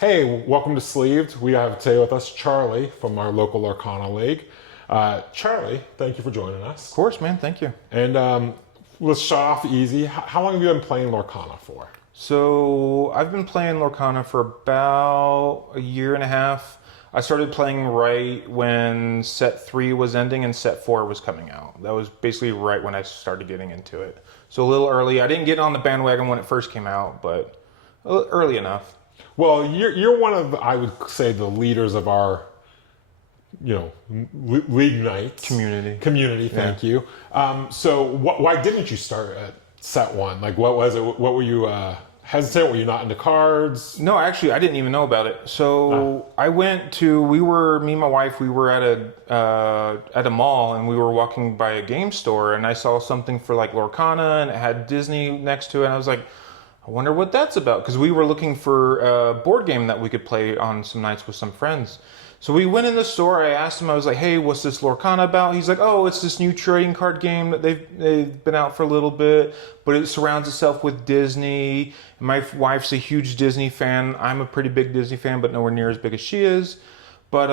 Hey, welcome to Sleeved. We have today with us Charlie from our local Lorcana League. Charlie, thank you for joining us. Of course, man. Thank you. And let's start off easy. How long have you been playing Lorcana for? So I've been playing Lorcana for about a year and a half. I started playing right when set 3 was ending and set 4 was coming out. That was basically right when I started getting into it. So a little early. I didn't get on the bandwagon when it first came out, but early enough. Well, you're one of, I would say, the leaders of our, league nights. Community, thank you. So why didn't you start at set 1? Like, what was it? What were you hesitant? Were you not into cards? No, actually, I didn't even know about it. So I went to, me and my wife, we were at a mall and we were walking by a game store and I saw something for like Lorcana and it had Disney next to it. And I was like, I wonder what that's about. Because we were looking for a board game that we could play on some nights with some friends. So we went in the store. I asked him, I was like, hey, what's this Lorcana about? He's like, oh, it's this new trading card game that they've been out for a little bit, but it surrounds itself with Disney. My wife's a huge Disney fan. I'm a pretty big Disney fan, but nowhere near as big as she is. But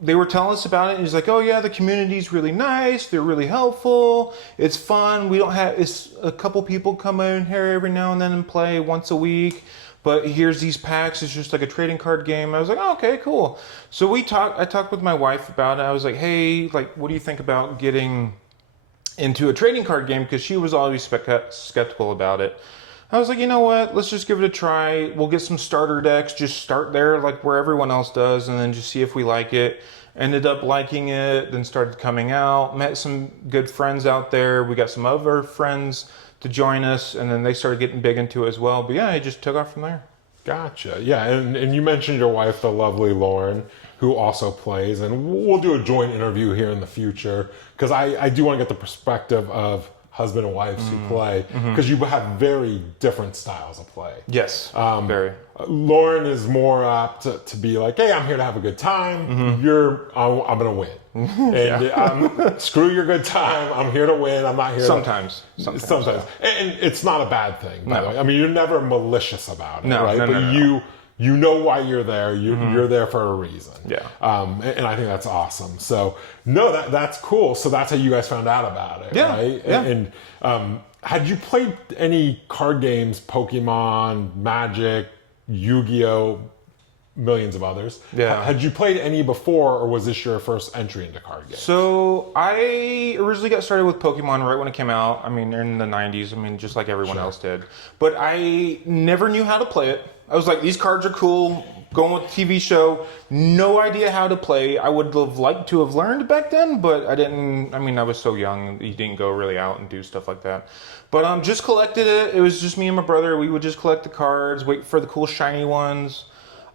they were telling us about it, and he's like, oh yeah, the community's really nice, they're really helpful, it's fun, it's a couple people come in here every now and then and play once a week, but here's these packs, it's just like a trading card game. I was like, oh, okay, cool. So I talked with my wife about it. I was like, hey, like, what do you think about getting into a trading card game? Because she was always skeptical about it. I was like, you know what, let's just give it a try. We'll get some starter decks, just start there like where everyone else does, and then just see if we like it. Ended up liking it, then started coming out, met some good friends out there. We got some other friends to join us, and then they started getting big into it as well. But yeah, it just took off from there. Gotcha. Yeah, and you mentioned your wife, the lovely Lauren, who also plays, and we'll do a joint interview here in the future, because I do want to get the perspective of husband and wives who play, because you have very different styles of play. Yes, very. Lauren is more apt to be like, hey, I'm here to have a good time. I'm going to win. And screw your good time. I'm here to win. I'm not here Sometimes. And it's not a bad thing, by the way. I mean, you're never malicious about it, right? No. You know why you're there. You're there for a reason. Yeah. And I think that's awesome. So, no, that's cool. So that's how you guys found out about it, right? Yeah. And had you played any card games, Pokemon, Magic, Yu-Gi-Oh!, millions of others? Yeah. Had you played any before, or was this your first entry into card games? So I originally got started with Pokemon right when it came out. I mean, in the 90s. I mean, just like everyone else did. But I never knew how to play it. I was like, these cards are cool. Going with the TV show. No idea how to play. I would have liked to have learned back then, but I didn't. I mean, I was so young. You didn't go really out and do stuff like that. But just collected it. It was just me and my brother. We would just collect the cards, wait for the cool shiny ones.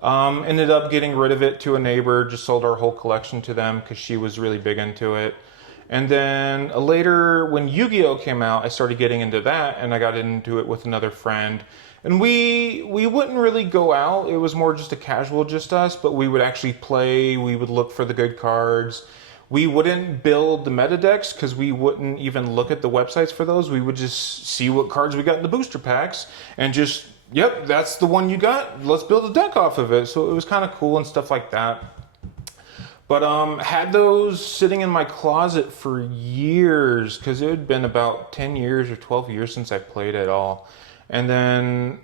Ended up getting rid of it to a neighbor. Just sold our whole collection to them because she was really big into it. And then later, when Yu-Gi-Oh! Came out, I started getting into that, and I got into it with another friend. And we wouldn't really go out. It was more just a casual, just us, but we would actually play. We would look for the good cards. We wouldn't build the meta decks because we wouldn't even look at the websites for those. We would just see what cards we got in the booster packs and just, yep, that's the one you got. Let's build a deck off of it. So it was kind of cool and stuff like that. But had those sitting in my closet for years because it had been about 10 years or 12 years since I played at all. And then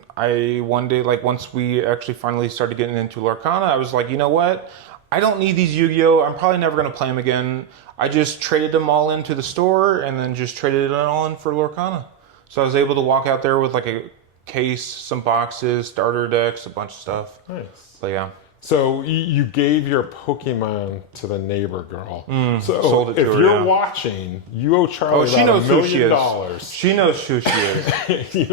one day, like once we actually finally started getting into Lorcana, I was like, you know what? I don't need these Yu-Gi-Oh! I'm probably never going to play them again. I just traded them all into the store and then just traded it all in for Lorcana. So I was able to walk out there with like a case, some boxes, starter decks, a bunch of stuff. Nice. So yeah. So you gave your Pokemon to the neighbor girl. So sold it to if her, you're watching, you owe Charlie she knows $1 who she million. is. She knows who she is. You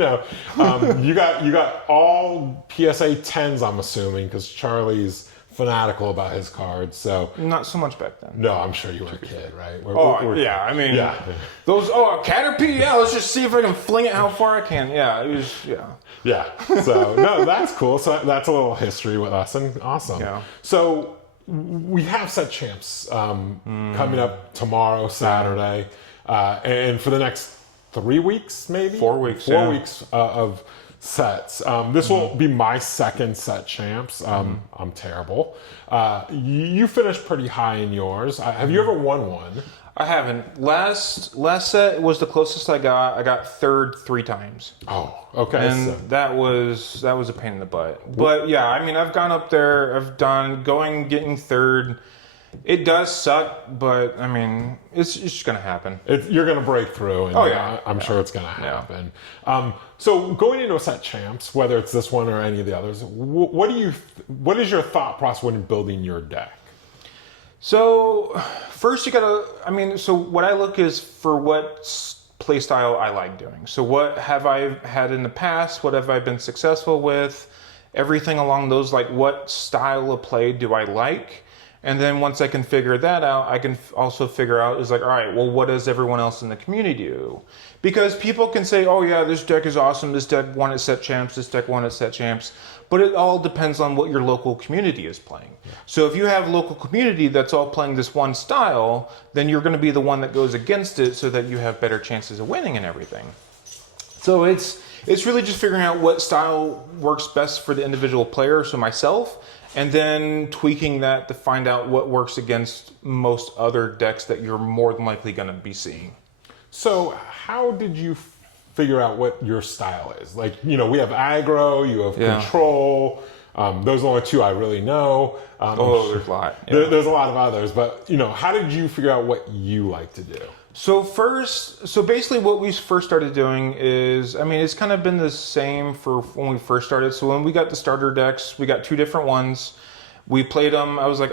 got all PSA 10s, I'm assuming, because Charlie's fanatical about his cards. So Not so much back then. no, I'm sure you were a kid, right? Yeah, I mean, yeah. those, Caterpie, yeah, let's just see if I can fling it how far I can. Yeah, it was, yeah. Yeah. So no, that's cool. So that's a little history with us, and awesome. Yeah. So we have set champs coming up tomorrow, Saturday, and for the next 3 weeks, maybe 4 weeks. 4 weeks of sets. This will be my second set champs. I'm terrible. You finished pretty high in yours. Have you ever won one? I haven't. Last set was the closest I got. I got third 3 times. Oh, okay. And that was a pain in the butt. But yeah, I mean, I've gone up there. I've done getting third. It does suck, but I mean, it's just gonna happen. You're gonna break through, and I'm sure it's gonna happen. So going into a set champs, whether it's this one or any of the others, what is your thought process when building your deck? So first you gotta, so what I look is for what playstyle I like doing. So what have I had in the past? What have I been successful with? Everything along those, like what style of play do I like? And then once I can figure that out, I can also figure out is like, all right, well, what does everyone else in the community do? Because people can say, oh yeah, this deck is awesome. This deck won at set champs. This deck won at set champs. But it all depends on what your local community is playing. Yeah. So if you have local community that's all playing this one style, then you're going to be the one that goes against it so that you have better chances of winning and everything. So it's really just figuring out what style works best for the individual player, so myself, and then tweaking that to find out what works against most other decks that you're more than likely going to be seeing. So how did you figure out what your style is? Like, we have aggro, you have control. Those are the only 2 I really know. There's a lot. Yeah. There's a lot of others, but how did you figure out what you like to do? So basically what we first started doing is, it's kind of been the same for when we first started. So when we got the starter decks, we got 2 different ones. We played them. I was like,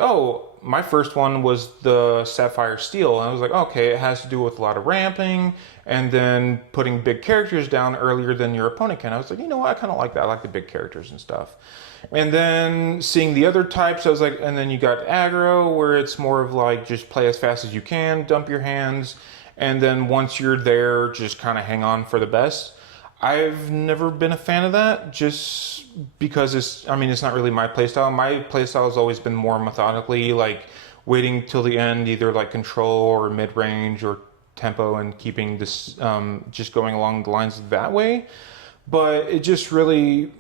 my first one was the Sapphire Steel. And I was like, okay, it has to do with a lot of ramping and then putting big characters down earlier than your opponent can. I was like, you know what? I kind of like that. I like the big characters and stuff. And then seeing the other types, I was like, and then you got aggro, where it's more of like just play as fast as you can, dump your hands, and then once you're there, just kind of hang on for the best. I've never been a fan of that, just because it's not really my playstyle. My playstyle has always been more methodically, like waiting till the end, either like control or mid-range or tempo, and keeping this just going along the lines that way. But it just really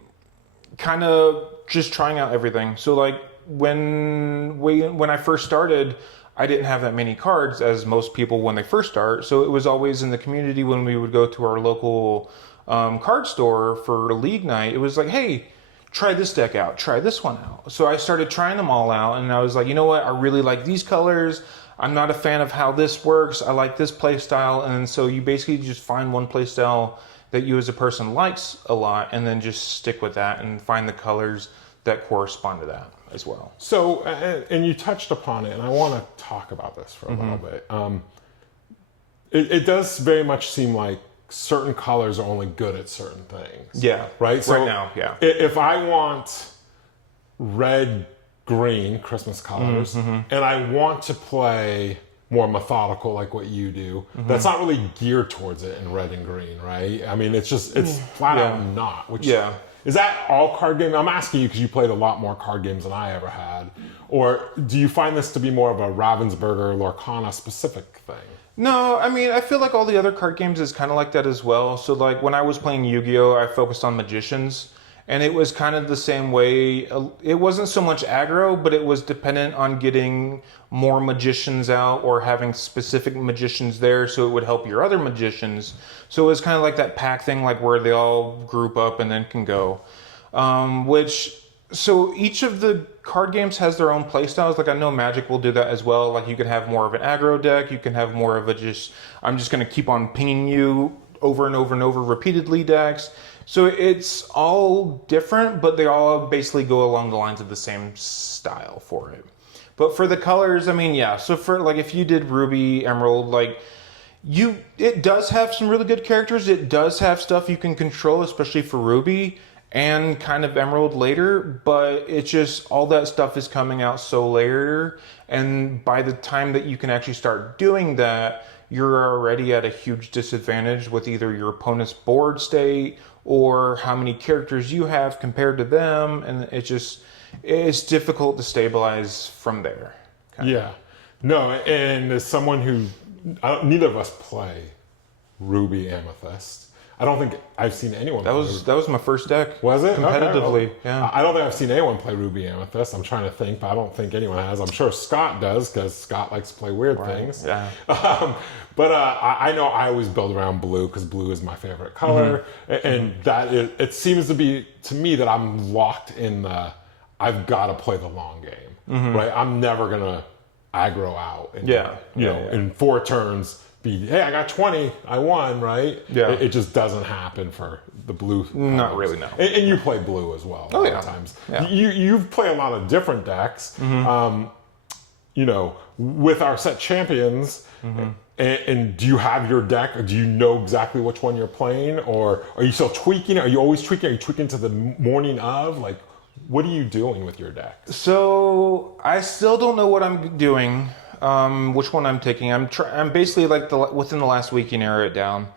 kind of just trying out everything. So like when I first started, I didn't have that many cards as most people when they first start. So it was always in the community when we would go to our local card store for league night. It was like, hey, try this deck out, try this one out. So I started trying them all out, and I was like, you know what, I really like these colors. I'm not a fan of how this works. I like this play style. And so you basically just find one play style that you as a person likes a lot, and then just stick with that and find the colors that correspond to that as well. So, and you touched upon it, and I want to talk about this for a little bit. It does very much seem like certain colors are only good at certain things. Yeah. Right? So right now, yeah. If I want red, green, Christmas colors, and I want to play more methodical like what you do, that's not really geared towards it in red and green, right? It's flat out not. Which, is that all card game? I'm asking you because you played a lot more card games than I ever had. Or do you find this to be more of a Ravensburger, Lorcana specific thing? No, I feel like all the other card games is kind of like that as well. So like when I was playing Yu-Gi-Oh, I focused on magicians, and it was kind of the same way. It wasn't so much aggro, but it was dependent on getting more magicians out or having specific magicians there, so it would help your other magicians. So it was kind of like that pack thing, like where they all group up and then can go. So each of the card games has their own play styles. Like I know Magic will do that as well. Like you can have more of an aggro deck. You can have more of I'm just going to keep on pinging you over and over and over repeatedly decks. So it's all different, but they all basically go along the lines of the same style for it. But for the colors, so for like if you did Ruby, Emerald, it does have some really good characters. It does have stuff you can control, especially for Ruby and kind of Emerald later, but it's just all that stuff is coming out so later, and by the time that you can actually start doing that, you're already at a huge disadvantage with either your opponent's board state or how many characters you have compared to them, and it's difficult to stabilize from there. Yeah. No, and as someone who neither of us play Ruby Amethyst, I don't think I've seen anyone. That was my first deck. Was it? Competitively, Okay. yeah. I don't think I've seen anyone play Ruby Amethyst. I'm trying to think, but I don't think anyone has. I'm sure Scott does because Scott likes to play weird things. Yeah. But I know I always build around blue because blue is my favorite color, and that it seems to be to me that I'm locked in the I've got to play the long game, right? I'm never gonna aggro out, and in 4 turns. Hey, I got 20, I won, right? Yeah. It just doesn't happen for the blue. Not really, no. And you play blue as well. Oh, yeah. Times. Yeah. You've played a lot of different decks. With our set champions. And do you have your deck? Or do you know exactly which one you're playing, or are you still tweaking? Are you always tweaking? Are you tweaking to the morning of? Like, what are you doing with your deck? So I still don't know what I'm doing. Which one I'm taking. I'm basically like within the last week, you narrow it down.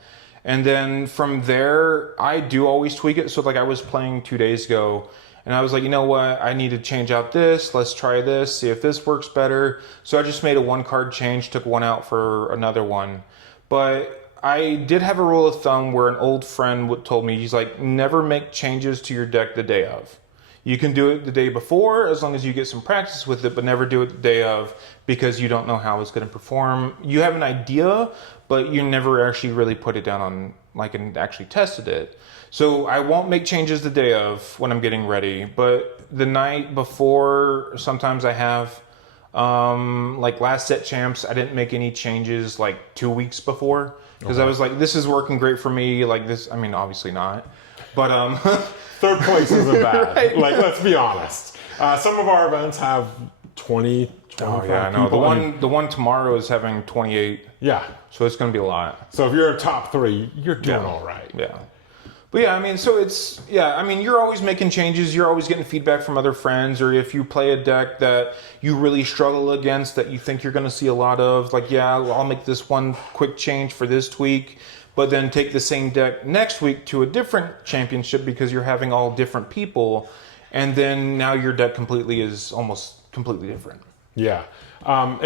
And then from there, I do always tweak it. So like I was playing 2 days ago and I was like, you know what? I need to change out this. Let's try this, see if this works better. So I just made a 1 card change, took one out for another one. But I did have a rule of thumb where an old friend told me, he's like, never make changes to your deck the day of. You can do it the day before as long as you get some practice with it, but never do it the day of because you don't know how it's going to perform. You have an idea, but you never actually really put it down on and actually tested it. So I won't make changes the day of when I'm getting ready, but the night before, sometimes I have last set champs, I didn't make any changes 2 weeks before because I was like, this is working great for me. Like this, I mean, obviously not, but 3rd place isn't bad. Right. Let's be honest. Some of our events have 20, 25 people. The one tomorrow is having 28. Yeah. So it's going to be a lot. So if you're a top 3, you're doing all right. Yeah. But yeah, I mean, so it's, you're always making changes. You're always getting feedback from other friends, or if you play a deck that you really struggle against that you think you're going to see a lot of, I'll make this one quick change for this tweak. But then take the same deck next week to a different championship because you're having all different people. And then now your deck is almost completely different. Yeah. I'm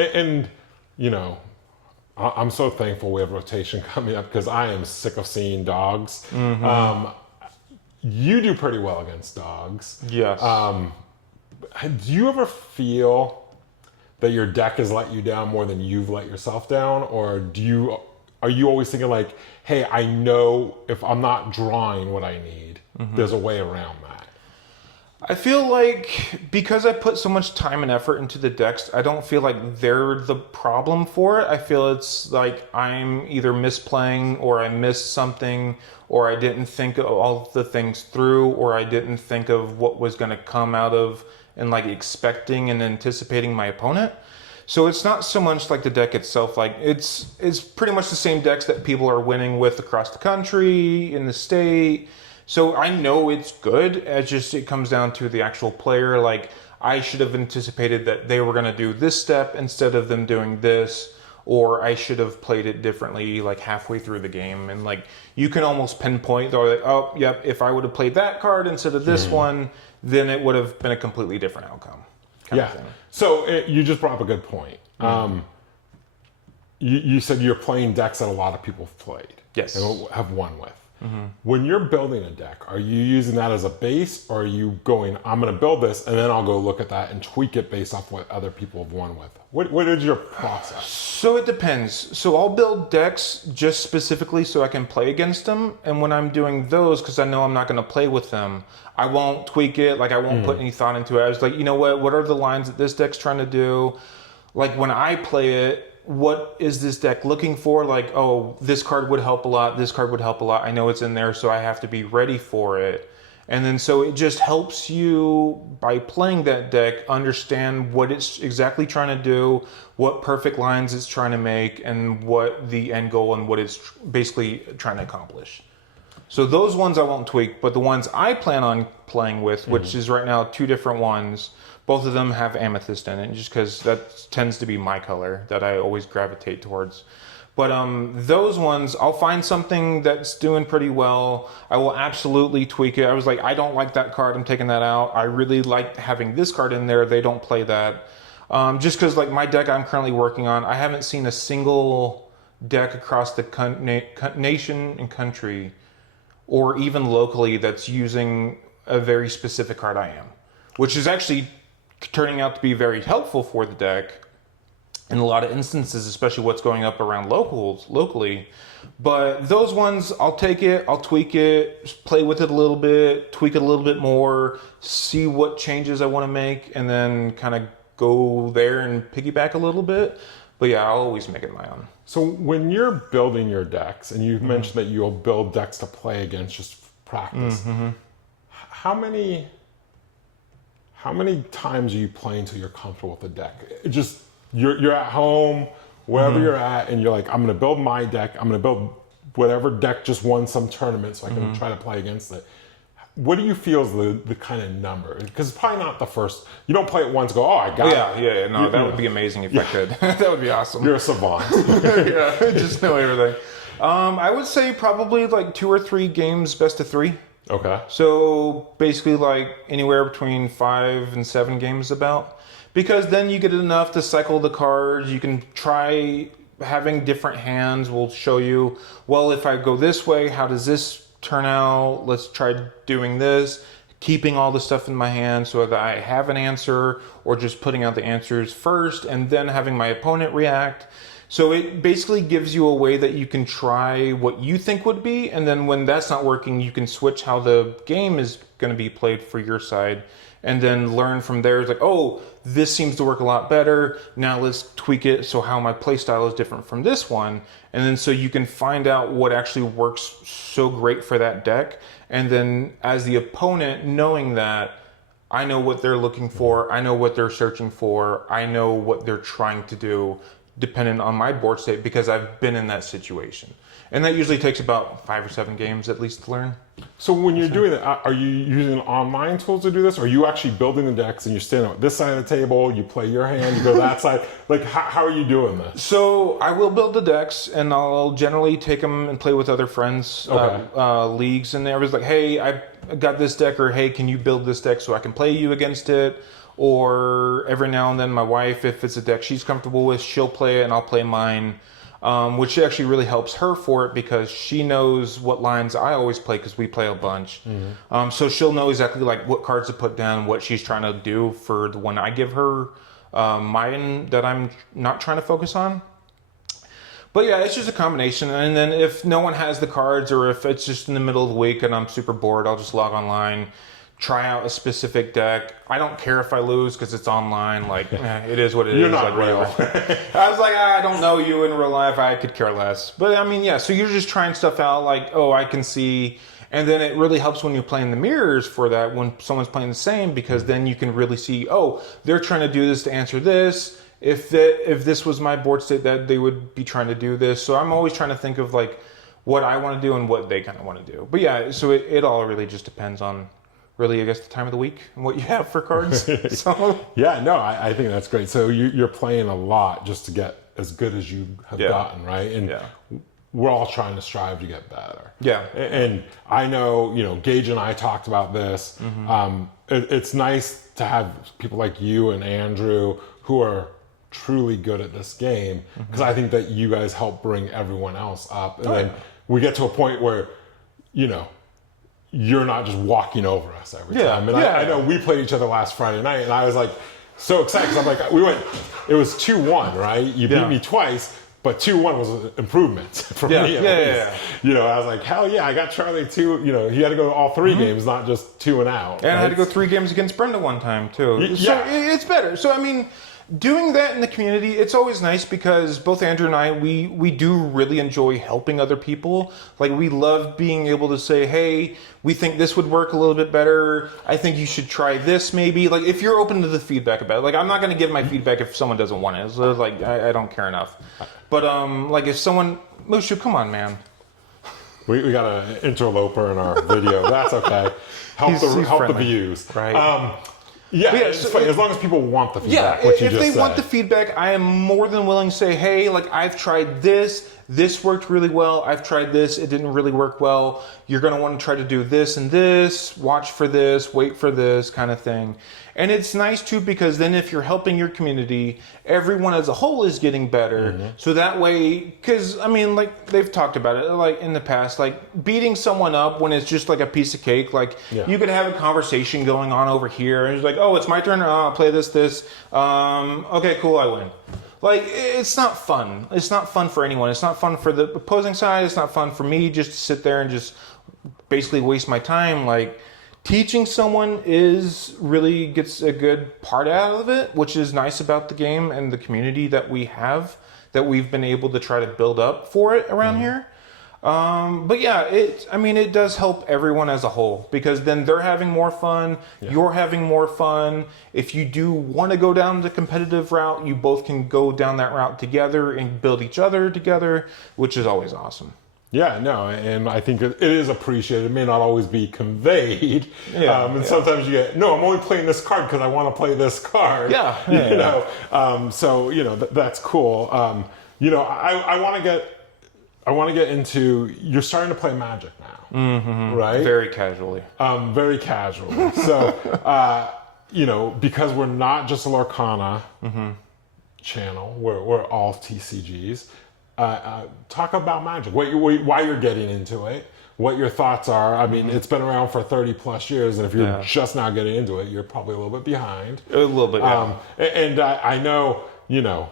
so thankful we have rotation coming up because I am sick of seeing dogs. You do pretty well against dogs. Yes. Do you ever feel that your deck has let you down more than you've let yourself down? Or are you always thinking hey, I know if I'm not drawing what I need, there's a way around that? I feel like because I put so much time and effort into the decks, I don't feel like they're the problem for it. I feel it's like I'm either misplaying or I missed something or I didn't think of all the things through or I didn't think of what was going to come out of and expecting and anticipating my opponent. So it's not so much the deck itself. It's pretty much the same decks that people are winning with across the country, in the state. So I know it's good. It comes down to the actual player. I should have anticipated that they were going to do this step instead of them doing this, or I should have played it differently halfway through the game. And you can almost pinpoint, though, oh, yep, if I would have played that card instead of this one, then it would have been a completely different outcome. Yeah. So you just brought up a good point. You said you're playing decks that a lot of people have played. Yes. And have won with. When you're building a deck, are you using that as a base, or are you going, I'm going to build this, and then I'll go look at that and tweak it based off what other people have won with? What is your process? So it depends. So I'll build decks just specifically so I can play against them, and when I'm doing those, because I know I'm not going to play with them, I won't tweak it. I won't put any thought into it. I was like, you know what are the lines that this deck's trying to do? When I play it, what is this deck looking for? Oh, this card would help a lot. This card would help a lot. I know it's in there, so I have to be ready for it. And then so it just helps you, by playing that deck, understand what it's exactly trying to do, what perfect lines it's trying to make, and what the end goal and what it's basically trying to accomplish. So those ones I won't tweak, but the ones I plan on playing with, which is right now 2 different ones, both of them have amethyst in it, just because that tends to be my color that I always gravitate towards. But those ones, I'll find something that's doing pretty well. I will absolutely tweak it. I was like, I don't like that card. I'm taking that out. I really like having this card in there. They don't play that. Just because my deck I'm currently working on, I haven't seen a single deck across the nation and country or even locally that's using a very specific card I am, which is actually turning out to be very helpful for the deck in a lot of instances, especially what's going up around locally. But those ones, I'll take it, I'll tweak it, play with it a little bit, tweak it a little bit more, see what changes I want to make, and then kind of go there and piggyback a little bit. But yeah, I'll always make it my own. So when you're building your decks, and you mentioned that you'll build decks to play against just practice, how many times are you playing until you're comfortable with the deck? Just you're at home, wherever you're at, and you're like, I'm going to build my deck. I'm going to build whatever deck just won some tournament, so I can try to play against it. What do you feel is the kind of number? Because it's probably not the first. You don't play it once, go, oh, I got it. Yeah. No, that would be amazing if I could. That would be awesome. You're a savant. Yeah, just know everything. I would say probably like 2 or 3 games, best of 3. Okay. So basically like anywhere between 5 and 7 games about. Because then you get enough to cycle the cards. You can try having different hands will show you, well, if I go this way, how does this turn out? Let's try doing this. Keeping all the stuff in my hand so that I have an answer, or just putting out the answers first and then having my opponent react. So it basically gives you a way that you can try what you think would be, and then when that's not working, you can switch how the game is going to be played for your side, and then learn from there. It's like, oh, this seems to work a lot better. Now let's tweak it so how my play style is different from this one. And then so you can find out what actually works so great for that deck. And then as the opponent, knowing that I know what they're looking for, I know what they're searching for, I know what they're trying to do, depending on my board state, because I've been in that situation. And that usually takes about 5 or 7 games at least to learn. So when you're doing that, are you using online tools to do this? Or are you actually building the decks and you're standing on this side of the table, you play your hand, you go that side? Like, how are you doing this? So I will build the decks, and I'll generally take them and play with other friends, leagues, and everybody's like, hey, I got this deck, or hey, can you build this deck so I can play you against it? Or every now and then my wife, if it's a deck she's comfortable with, she'll play it and I'll play mine. Which actually really helps her for it, because she knows what lines I always play, because we play a bunch. So she'll know exactly like what cards to put down, what she's trying to do for the one I give her, mine that I'm not trying to focus on. But yeah, it's just a combination. And then if no one has the cards, or if it's just in the middle of the week and I'm super bored, I'll just log online, try out a specific deck. I don't care if I lose because it's online. Like, it is what it is. You're not like, real. I was like, I don't know you in real life. I could care less. But I mean, yeah. So you're just trying stuff out. Like, oh, I can see. And then it really helps when you're playing the mirrors for that, when someone's playing the same, because then you can really see, oh, they're trying to do this to answer this. If this was my board state, that they would be trying to do this. So I'm always trying to think of like what I want to do and what they kind of want to do. But yeah, so it all really just depends on, really, I guess, the time of the week and what you have for cards. So. Yeah, no, I think that's great. So you're playing a lot just to get as good as you have gotten, right? And we're all trying to strive to get better. Yeah. And I know, Gage and I talked about this. It's nice to have people like you and Andrew who are truly good at this game, because I think that you guys help bring everyone else up. And then we get to a point where, you're not just walking over us every time. And I know we played each other last Friday night, and I was like so excited, because I'm like, it was 2-1, right? You beat me twice, but 2-1 was an improvement for me. I was like, hell yeah, I got Charlie 2. He had to go all 3 games, not just 2 and out. And I had to go 3 games against Brenda one time too. So it's better. So I mean, doing that in the community, it's always nice, because both Andrew and I, we do really enjoy helping other people. Like, we love being able to say, hey, we think this would work a little bit better. I think you should try this maybe. Like, if you're open to the feedback about it. Like, I'm not going to give my feedback if someone doesn't want it. So, like, I don't care enough. But, like, if someone, Mushu, come on, man. We got an interloper in our video. That's okay. Help the views. Right. It's funny, as long as people want the feedback. If they want the feedback, I am more than willing to say, hey, like, I've tried this. this worked really well. I've tried this. It didn't really work well. You're going to want to try to do this and this. Watch for this. Wait for this kind of thing. And it's nice too, because then if you're helping your community, everyone as a whole is getting better. So that way, because I mean, like they've talked about it, like in the past, like beating someone up when it's just like a piece of cake. Like you could have a conversation going on over here, and it's like, oh, it's my turn. I'll play this. Okay, cool, I win. Like, it's not fun. It's not fun for anyone. It's not fun for the opposing side. It's not fun for me just to sit there and just basically waste my time. Like, teaching someone really gets a good part out of it, which is nice about the game and the community that we have, that we've been able to try to build up for it around here. But yeah, it does help everyone as a whole, because then they're having more fun, you're having more fun. If you do want to go down the competitive route, you both can go down that route together and build each other together, which is always awesome. Yeah, no, and I think it is appreciated. It may not always be conveyed. Sometimes you get, no, I'm only playing this card because I want to play this card. You know, so, you know, that's cool. You know, I want to get into, you're starting to play Magic now, right? Very casually. Very casually. So, you know, because we're not just a Lorcana channel, we're all TCGs. Talk about Magic, why you're getting into it, what your thoughts are. I mean, it's been around for 30 plus years, and if you're just now getting into it, you're probably a little bit behind. A little bit, yeah. And I know, you know,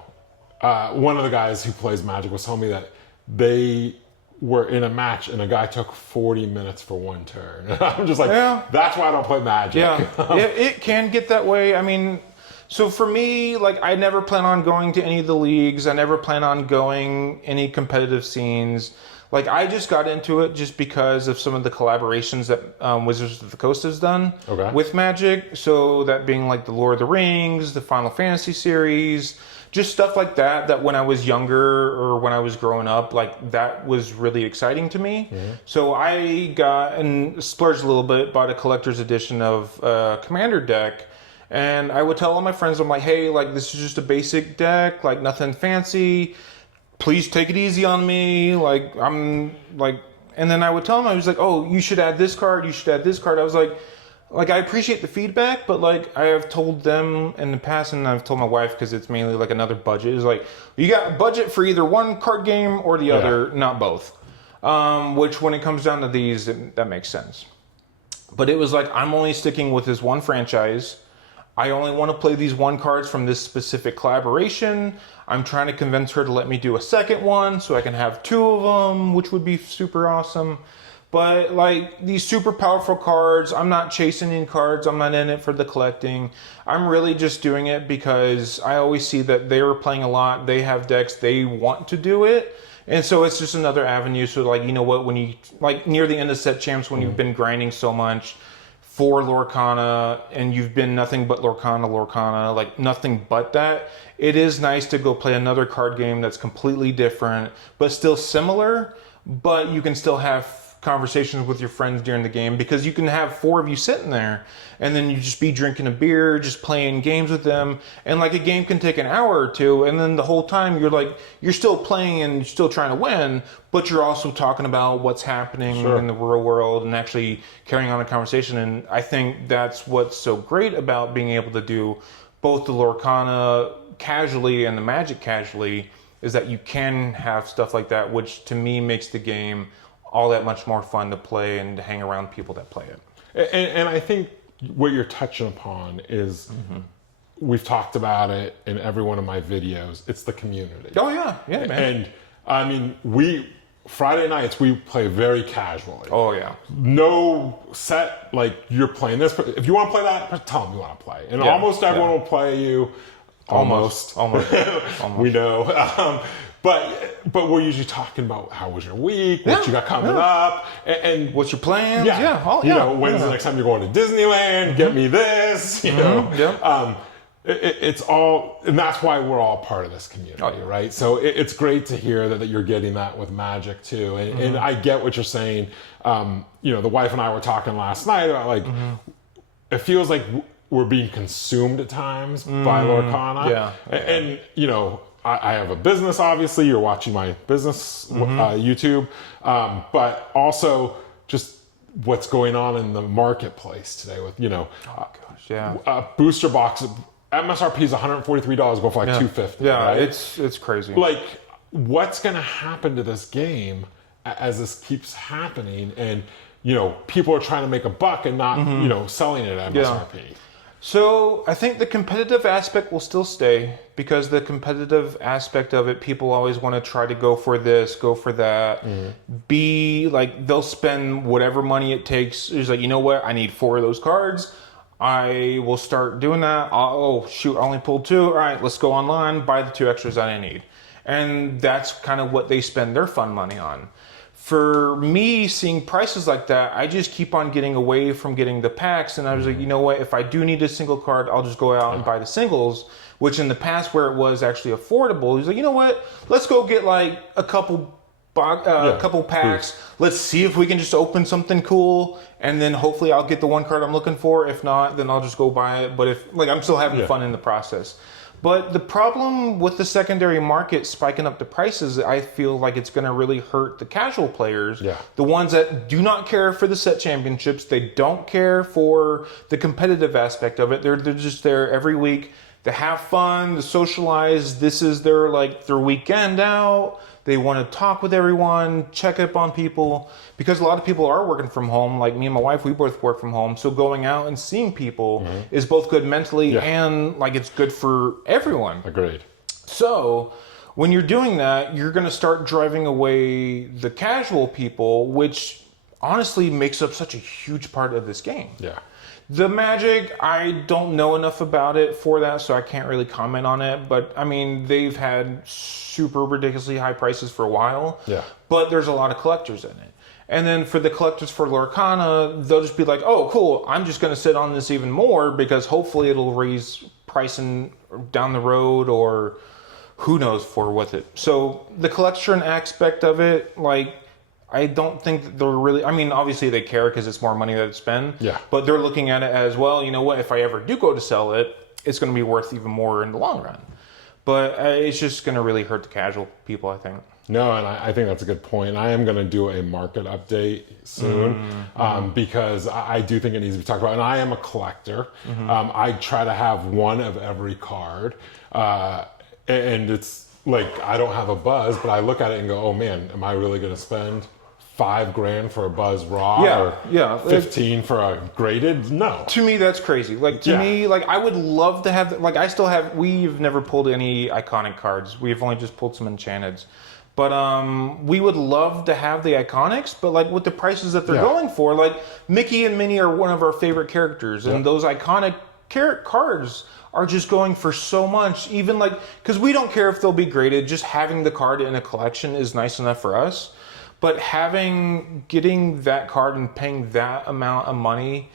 one of the guys who plays Magic was telling me that they were in a match and a guy took 40 minutes for one turn. I'm just like, that's why I don't play Magic. It can get that way. I mean, so for me, like, I never plan on going to any of the leagues. I never plan on going any competitive scenes. Like, I just got into it just because of some of the collaborations that Wizards of the Coast has done with Magic. So that being like the Lord of the Rings, the Final Fantasy series, just stuff like that, that when I was younger or when I was growing up, like, that was really exciting to me. So I got, and splurged a little bit, bought a collector's edition of Commander deck. And I would tell all my friends, I'm like, hey, like, this is just a basic deck, like, nothing fancy. Please take it easy on me. Like, I'm like, and then I would tell them, I was like, oh, you should add this card, you should add this card. I was like, I appreciate the feedback, but like, I have told them in the past, and I've told my wife, because it's mainly like another budget, is like, you got a budget for either one card game or the other, not both. Which, when it comes down to these, that makes sense. But it was like, I'm only sticking with this one franchise. I only want to play these one cards from this specific collaboration. I'm trying to convince her to let me do a second one so I can have two of them, which would be super awesome. But like, these super powerful cards, I'm not chasing in cards. I'm not in it for the collecting. I'm really just doing it because I always see that they were playing a lot. They have decks. They want to do it. And so it's just another avenue. So like, you know what, when you, like, near the end of set champs, when you've been grinding so much for Lorcana, and you've been nothing but Lorcana, like nothing but that, it is nice to go play another card game that's completely different, but still similar, but you can still have conversations with your friends during the game, because you can have four of you sitting there, and then you just be drinking a beer, just playing games with them, and like, a game can take an hour or two, and then the whole time you're still playing and you're still trying to win, but you're also talking about what's happening in the real world and actually carrying on a conversation. And I think that's what's so great about being able to do both the Lorcana casually and the Magic casually, is that you can have stuff like that, which to me makes the game all that much more fun to play and to hang around people that play it. And I think what you're touching upon is, we've talked about it in every one of my videos, it's the community. Oh yeah, man. And I mean, Friday nights, we play very casually. Oh yeah. No set, like, you're playing this, if you want to play that, tell them you want to play. And almost everyone will play you. Almost. We know. But we're usually talking about how was your week, what you got coming up, and what's your plans? You know, when's the next time you're going to Disneyland? Get me this. You know, it's all, and that's why we're all part of this community, right? So it's great to hear that you're getting that with Magic too, and I get what you're saying. You know, the wife and I were talking last night about, like, it feels like we're being consumed at times by Lorcana, and you know. I have a business, obviously. You're watching my business YouTube. But also just what's going on in the marketplace today with, booster box. MSRP is $143, go for like $250. Yeah, right? it's crazy. Like, what's going to happen to this game as this keeps happening? And, people are trying to make a buck and not, selling it at MSRP. Yeah. So I think the competitive aspect will still stay, because the competitive aspect of it, people always want to try to go for this, go for that. Be like, they'll spend whatever money it takes. It's like, you know what? I need 4 of those cards. I will start doing that. Oh, shoot, I only pulled 2. All right, let's go online, buy the 2 extras that I need. And that's kind of what they spend their fun money on. For me, seeing prices like that, I just keep on getting away from getting the packs. And I was like, you know what? If I do need a single card, I'll just go out and buy the singles, which in the past where it was actually affordable, he's like, you know what? Let's go get like a couple packs. Please. Let's see if we can just open something cool. And then hopefully I'll get the one card I'm looking for. If not, then I'll just go buy it. But if I'm still having fun in the process. But the problem with the secondary market spiking up the prices, I feel like it's going to really hurt the casual players. Yeah. The ones that do not care for the set championships. They don't care for the competitive aspect of it. They're just there every week to have fun, to socialize. This is their weekend out. They want to talk with everyone, check up on people, because a lot of people are working from home. Like me and my wife, we both work from home. So going out and seeing people is both good mentally and it's good for everyone. Agreed. So when you're doing that, you're going to start driving away the casual people, which honestly makes up such a huge part of this game. Yeah. The Magic, I don't know enough about it for that, so I can't really comment on it. But, I mean, they've had super ridiculously high prices for a while. Yeah. But there's a lot of collectors in it. And then for the collectors for Lorcana, they'll just be like, oh, cool, I'm just going to sit on this even more because hopefully it'll raise pricing down the road, or who knows for with it. So the collection aspect of it, I don't think that they're really... I mean, obviously they care because it's more money that it's spent. Yeah. But they're looking at it as, well, you know what? If I ever do go to sell it, it's going to be worth even more in the long run. But it's just going to really hurt the casual people, I think. No, and I think that's a good point. I am going to do a market update soon because I do think it needs to be talked about. And I am a collector. I try to have one of every card. And it's like, I don't have a Buzz, but I look at it and go, oh man, am I really going to spend $5,000 for a Buzz raw or 15 for a graded? No. To me, that's crazy. To me, I would love to have, we've never pulled any iconic cards. We've only just pulled some enchanteds. But we would love to have the iconics, but with the prices that they're going for, Mickey and Minnie are one of our favorite characters, and those iconic cards are just going for so much. Even because we don't care if they'll be graded, just having the card in a collection is nice enough for us. But getting that card and paying that amount of money,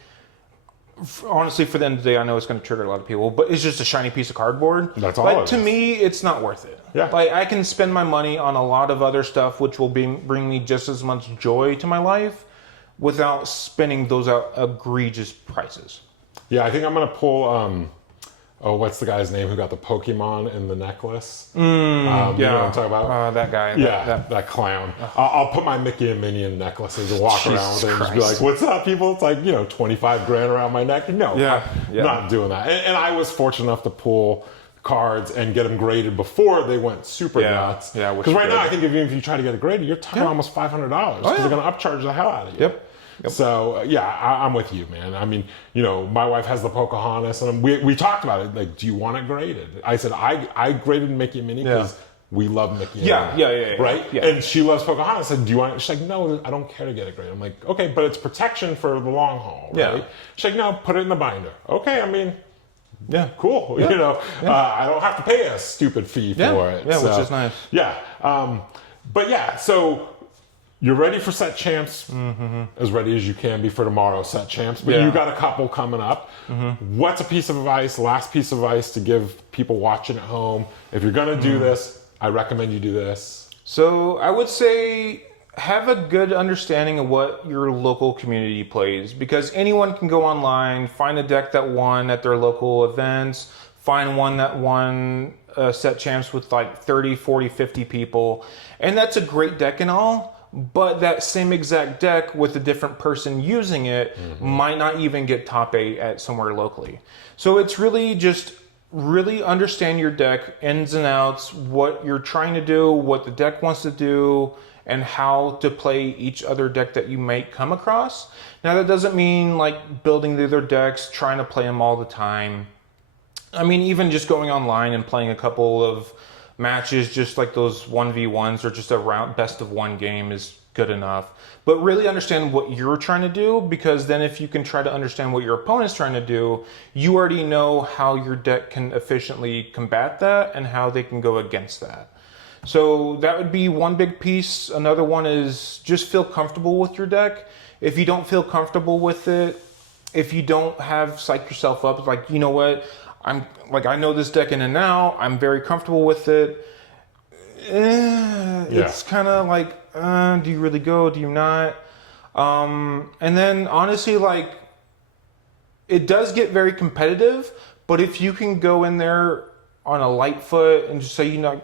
honestly, for the end of the day, I know it's going to trigger a lot of people, but it's just a shiny piece of cardboard. That's all. To me, it's not worth it. Yeah. I can spend my money on a lot of other stuff, which will bring me just as much joy to my life, without spending those egregious prices. Yeah, I think I'm going to pull... what's the guy's name who got the Pokemon in the necklace? You know what I'm talking about? That guy. Yeah, that clown. I'll put my Mickey and Minnie in necklaces and walk around with it and just be like, what's up, people? It's $25,000 around my neck. No, I'm not doing that. And I was fortunate enough to pull cards and get them graded before they went super nuts. Yeah, because right now, I think even if you try to get it graded, you're talking almost $500 because they're going to upcharge the hell out of you. Yep. So, I'm with you, man. I mean, my wife has the Pocahontas, and we talked about it. Do you want it graded? I said, I graded Mickey and Minnie because we love Mickey and Minnie. Right? Yeah. And she loves Pocahontas. I said, do you want it? She's like, no, I don't care to get it graded. I'm like, okay, but it's protection for the long haul, right? Yeah. She's like, no, put it in the binder. Okay, I mean... Yeah. Cool. Yeah. I don't have to pay a stupid fee for it. Yeah, which is nice. Yeah. So you're ready for set champs, as ready as you can be for tomorrow's set champs. But you got a couple coming up. What's a piece of advice, last piece of advice to give people watching at home? If you're going to do this, I recommend you do this. So I would say have a good understanding of what your local community plays, because anyone can go online, find a deck that won at their local events, find one that won set champs with like 30, 40, 50 people. And that's a great deck and all. But that same exact deck with a different person using it might not even get top 8 at somewhere locally. So it's really just really understand your deck, ins and outs, what you're trying to do, what the deck wants to do, and how to play each other deck that you might come across. Now that doesn't mean like building the other decks, trying to play them all the time. I mean, even just going online and playing a couple of matches, just like those 1v1s or just a round best of one game is good enough. But really understand what you're trying to do, because then if you can try to understand what your opponent's trying to do, you already know how your deck can efficiently combat that and how they can go against that. So that would be one big piece. Another one is just feel comfortable with your deck. If you don't feel comfortable with it, if you don't have psych yourself up, like, you know what, I know this deck in and out, I'm very comfortable with it. It's kind of like, do you really go? Do you not? And then honestly, like, it does get very competitive, but if you can go in there on a light foot and just say, you know,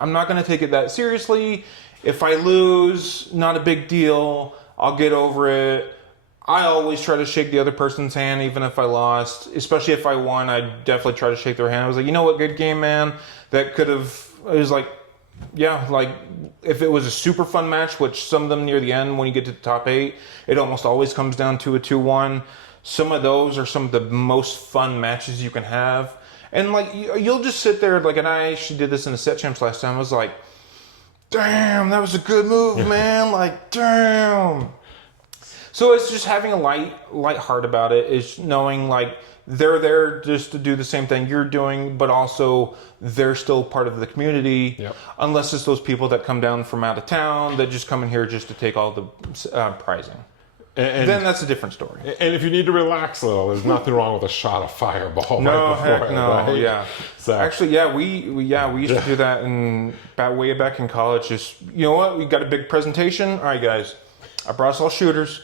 I'm not going to take it that seriously. If I lose, not a big deal. I'll get over it. I always try to shake the other person's hand, even if I lost. Especially if I won, I definitely try to shake their hand. I was like, you know what, good game, man. That could have, it was like, yeah, like if it was a super fun match, which some of them near the end, when you get to the top 8, it almost always comes down to a 2-1. Some of those are some of the most fun matches you can have. And like, you'll just sit there, like, and I actually did this in the set champs last time. I was like, damn, that was a good move, man. Like, damn. So it's just having a light heart about it, is knowing like they're there just to do the same thing you're doing, but also they're still part of the community. Yep. Unless it's those people that come down from out of town that just come in here just to take all the prizing. And then that's a different story. And if you need to relax a little, there's nothing wrong with a shot of Fireball. No, right before heck it, no, right? yeah. So. Actually, yeah, we used to do that way back in college. Just, you know what, we got a big presentation. All right, guys, I brought us all shooters.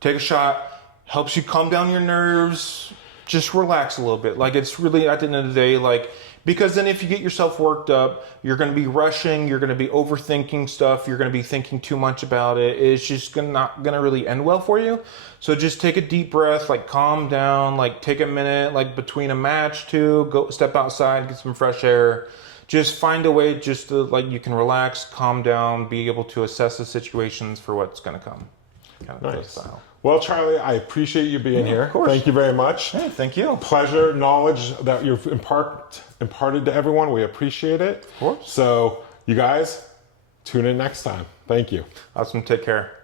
Take a shot. Helps you calm down your nerves. Just relax a little bit. Like, it's really, at the end of the day, like, because then if you get yourself worked up, you're going to be rushing, you're going to be overthinking stuff, you're going to be thinking too much about it. It's just not going to really end well for you. So just take a deep breath, like, calm down, like, take a minute, like, between a match too, go step outside, get some fresh air. Just find a way just to, like, you can relax, calm down, be able to assess the situations for what's going to come. Kind of nice. style. Well, Charlie, I appreciate you being here. Of course. Thank you very much. Hey, thank you. Pleasure, knowledge that you've imparted to everyone. We appreciate it. Of course. So, you guys, tune in next time. Thank you. Awesome. Take care.